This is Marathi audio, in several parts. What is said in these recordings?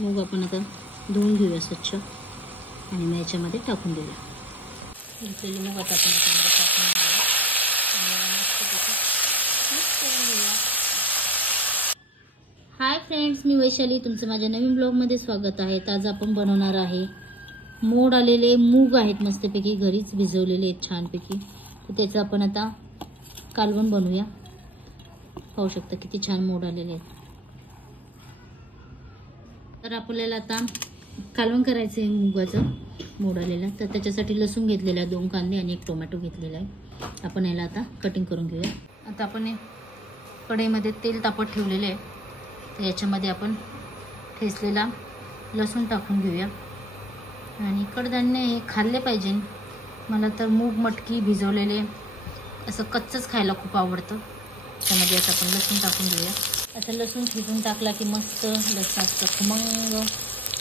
मूग आपण आता धुवून घेऊया स्वच्छ आणि मग याच्यामध्ये टाकून देऊया. धुतलेली मूग आता आपण याच्यामध्ये टाकून देऊया आणि याला मस्तपैकी मिक्स करून घेऊया. हाय फ्रेंड्स, मी वैशाली, तुमचं माझ्या नवीन ब्लॉगमध्ये स्वागत आहे. आज आपण बनवणार आहे मोड आलेले मूग आहेत, मस्तपैकी घरीच भिजवलेले आहेत छानपैकी. तर त्याचं आपण आता कालवण बनवूया. पाहू शकता किती छान मोड आलेले आहेत. तर आपल्याला आता कालवण करायचं आहे मुगाचं मोड आलेलं. तर त्याच्यासाठी लसूण घेतलेला आहे, 2 कांदे आणि 1 टोमॅटो घेतलेला आहे. आपण याला आता कटिंग करून घेऊया. आता आपण कढईमध्ये तेल तापत ठेवलेले आहे. तर याच्यामध्ये आपण ठेचलेला लसूण टाकून घेऊया. आणि कडधान्य हे खाल्ले पाहिजे. मला तर मूग मटकी भिजवलेले असं कच्चंच खायला खूप आवडतं. त्यामध्ये आता आपण लसूण टाकून घेऊया. आता लसूण शिजून टाकला की मस्त लसणाचा खमंग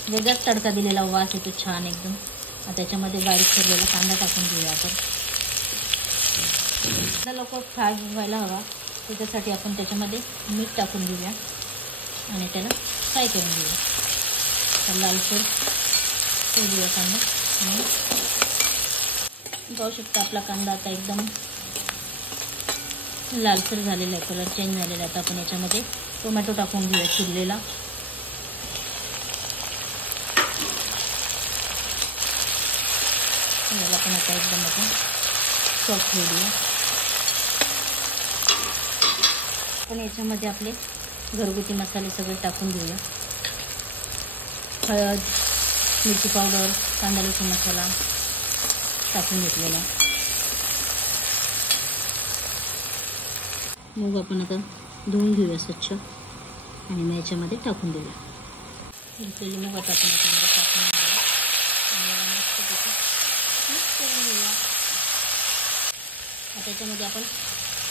वेगळाच तडका दिलेला वास येतो छान एकदम. आता त्याच्यामध्ये बारीक चिरलेला कांदा टाकून घेऊया आपण. कांदा लवकर फ्राय व्हायला हवा, त्याच्यासाठी आपण त्याच्यामध्ये मीठ टाकून घेऊया आणि त्याला फ्राय करून घेऊया. तर लालसर ठेवूया कांदा. पाहू शकता आपला कांदा आता एकदम लालसर झालेला आहे, कलर चेंज झालेला आहे. आता आपण याच्यामध्ये टोमॅटो टाकून घेऊया चिरलेला. याला पण आता एकदम आपण सॉफ्ट घेऊया. आपण याच्यामध्ये आपले घरगुती मसाले सगळे टाकून घेऊया. हळद, मिरची पावडर, कांदा लसूण मसाला टाकून घेतलेला. मूग आपण आता धुवून घेऊया स्वच्छ आणि मग याच्यामध्ये टाकून देऊया. धुतलेली मूग आता आपण याच्यामध्ये टाकून घेऊया आणि याला मस्तपैकी मिक्स करून घेऊया. आता त्याच्यामध्ये आपण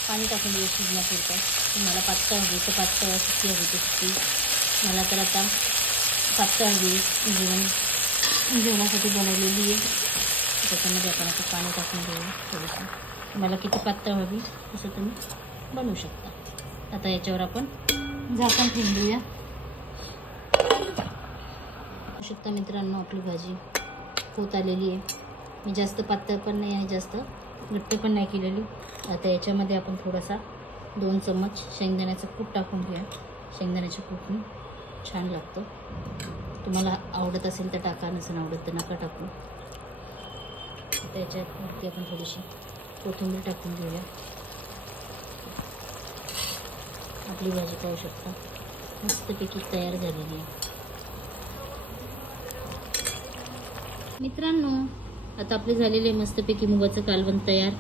पाणी टाकून देऊया शिजण्यापुरतं. तुम्हाला पातळ हवी तर पातळ, सुकी हवी तर सुकी. मला तर आता पातळ हवी, जेवणासाठी बनवलेली आहे. त्याच्यामध्ये आपण आता पाणी टाकून घेऊया थोडंसं. तुम्हाला किती पातळ हवी तसं तुम्ही बनवू शकता. आता याच्यावर आपण झाकण ठेवून देऊया. बघू शकता मित्रांनो, आपली भाजी होत आलेली आहे. मी जास्त पातळ पण नाही आणि जास्त घट्ट पण नाही केलेली. आता याच्यामध्ये आपण थोडासा 2 चम्मच शेंगदाण्याचं कूट टाकून घेऊया. शेंगदाण्याच्या कूटने छान लागतं. तुम्हाला आवडत असेल तर टाका, नसेल आवडत तर नका टाकू. त्याच्यावरती आपण थोडीशी कोथिंबीर टाकून घेऊया. आपली भाजी पाहू शकता मस्तपैकी तयार झालेली आहे. मित्रांनो, आता आपले झालेले मस्तपैकी मुगाचं कालवण तयार.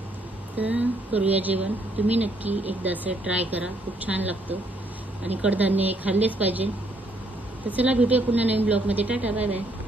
तर करूया जेवण. तुम्ही नक्की एकदा असं ट्राय करा, खूप छान लागतं आणि कडधान्य खाल्लेच पाहिजे. तर चला भेटूया पुन्हा नवीन ब्लॉगमध्ये. Tata, bye bye.